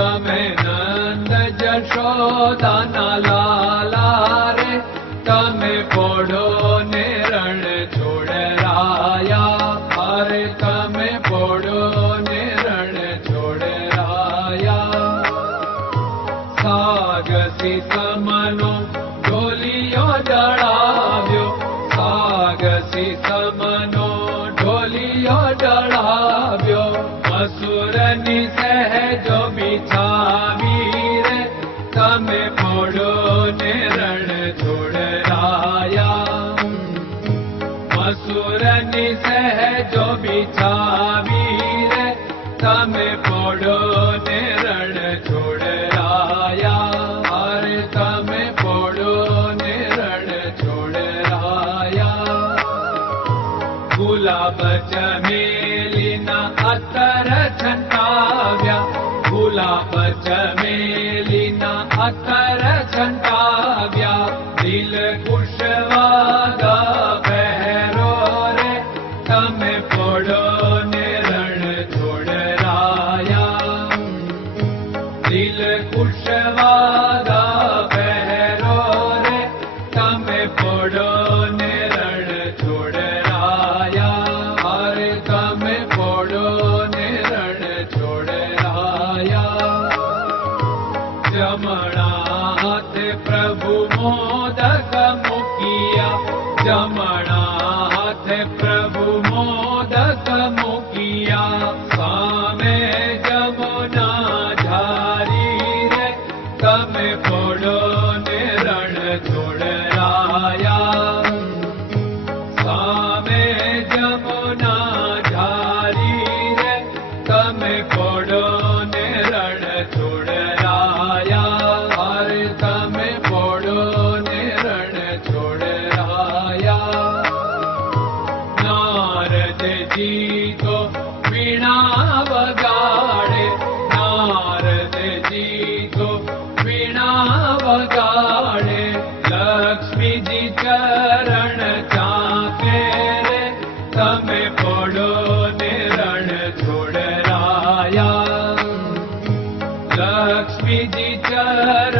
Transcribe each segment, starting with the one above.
कमे नन्द जशो रे कमे पोडो निरल छोडराया। अरे कमे पोडो निर स्वागति तमन time. जलि ना जमणाथ प्रभु मोदक मुखिया। जमणाथ प्रभु मोदक मुखिया। सामे जमुना झारी रे, तम पड़ो ने रण छोड़ाया सामे जमुना झारी रे, तम पड़ो ने रण विचार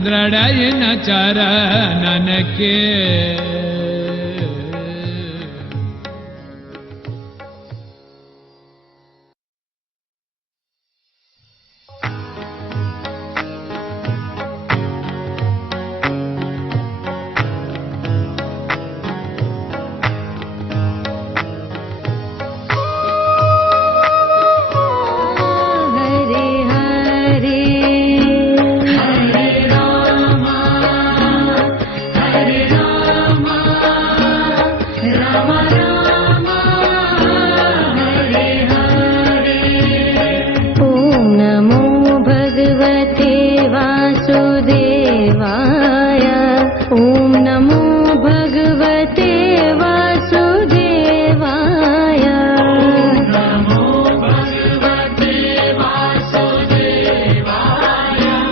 दृढयिन के